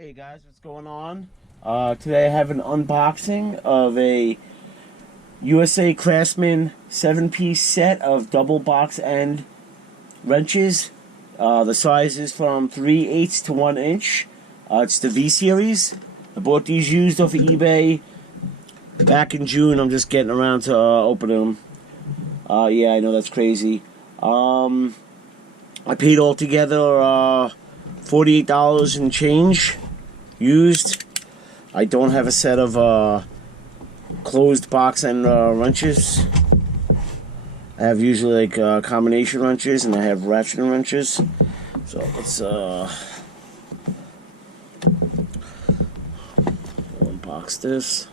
Hey guys, what's going on? Today I have an unboxing of a USA Craftsman 7-piece set of double box end wrenches. The size is from 3/8 to 1 inch. It's the V series. I bought these used off of eBay back in June. I'm just getting around to opening them. Yeah, I know that's crazy. I paid altogether $48 and change. Used. I don't have a set of closed box and wrenches. I have usually like combination wrenches, and I have ratcheting wrenches. So let's unbox this.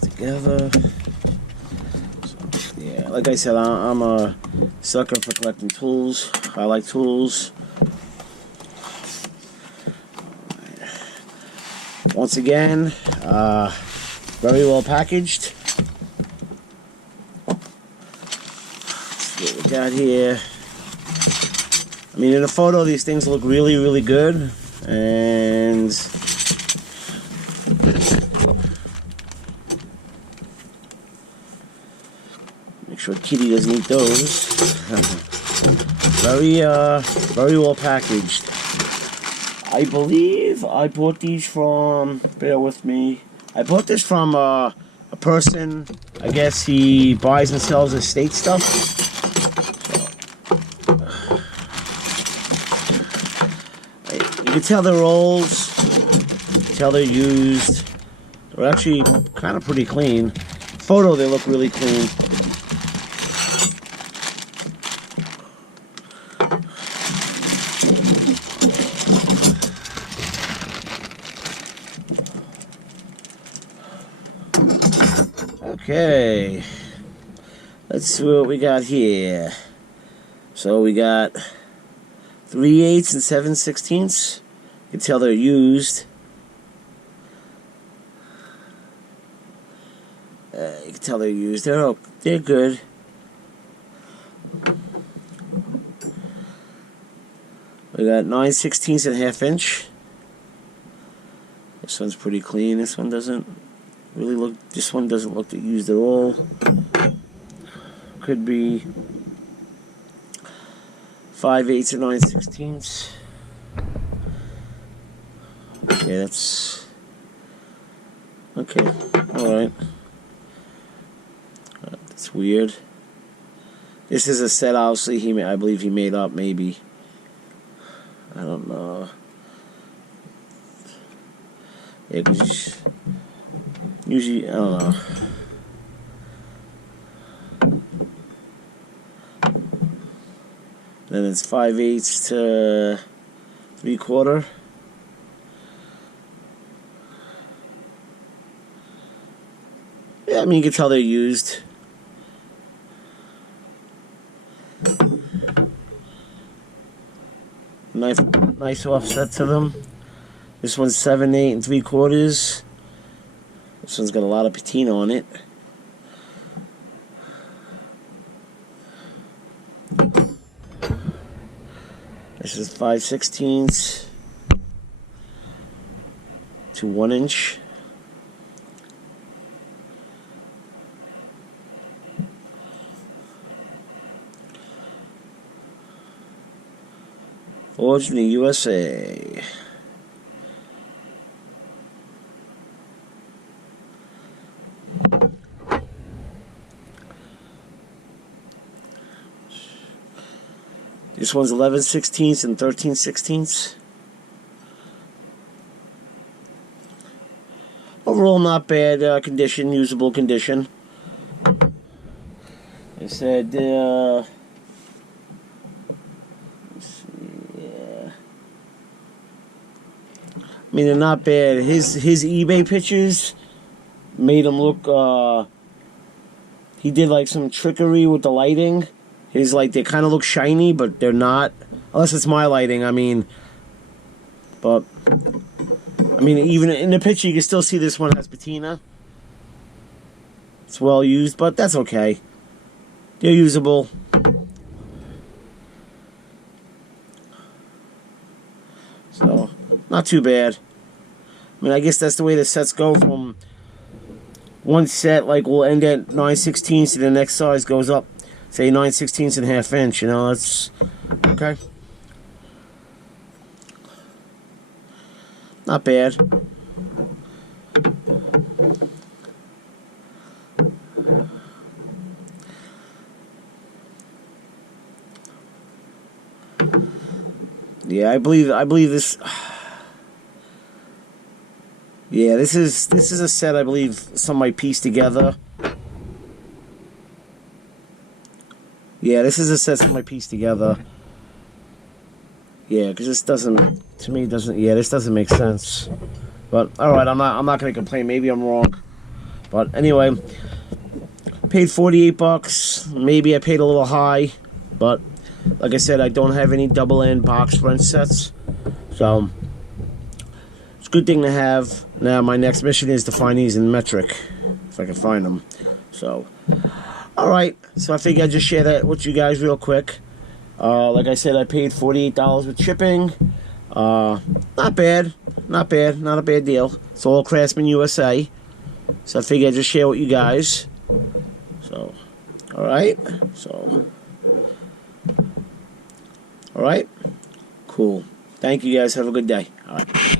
Together. So, yeah, like I said, I'm a sucker for collecting tools. I like tools. Right. Once again, very well packaged. Let's see what we got here. I mean, in the photo, these things look really, really good, and make sure Kitty doesn't eat those. Very well packaged. I believe I bought these from, bear with me, I bought this from a person, I guess he buys and sells estate stuff. You can tell they're old, you can tell they're used. They're actually kind of pretty clean. Photo, they look really clean. Okay, let's see what we got here. So we got 3/8 and 7/16. You can tell they're used. You can tell they're used. They're good. We got 9/16 and 1/2 inch. This one's pretty clean. This one doesn't really look. This one doesn't look used at all. Could be 5/8 and 9/16. Okay, that's okay. All right. That's weird. This is a set, obviously. I believe he made up. Maybe. I don't know. Yeah, 'cause usually, I don't know. Then it's 5/8 to 3/4. Yeah, I mean, you can tell they're used. Nice offset to them. This one's 7/8 and 3/4. This one's got a lot of patina on it. This is 5/16 to 1 inch. Forged in the USA. This one's 11/16 and 13/16. Overall, not bad condition, usable condition. They said, let's see, yeah. I mean, they're not bad. His eBay pictures made him look, he did like some trickery with the lighting. His, like, they kind of look shiny, but they're not. Unless it's my lighting, I mean. But, I mean, even in the picture, you can still see this one has patina. It's well used, but that's okay. They're usable. So, not too bad. I mean, I guess that's the way the sets go. From one set, like, will end at 9/16 to the next size goes up, say 9/16 and a half inch. You know, that's okay. Not bad. Yeah, I believe this. Yeah, this is a set I believe somebody pieced together. Yeah, this is a set somebody pieced together. Yeah, because this doesn't, to me, doesn't. Yeah, this doesn't make sense. But all right, I'm not gonna complain. Maybe I'm wrong. But anyway, paid $48. Maybe I paid a little high, but like I said, I don't have any double end box wrench sets, so it's a good thing to have. Now my next mission is to find these in metric, if I can find them. So, all right. So I figured I'd just share that with you guys real quick. Like I said, I paid $48 with shipping. Not bad, not bad, not a bad deal. It's all Craftsman USA. So I figured I'd just share with you guys. So, all right. So, all right. Cool. Thank you guys. Have a good day. All right.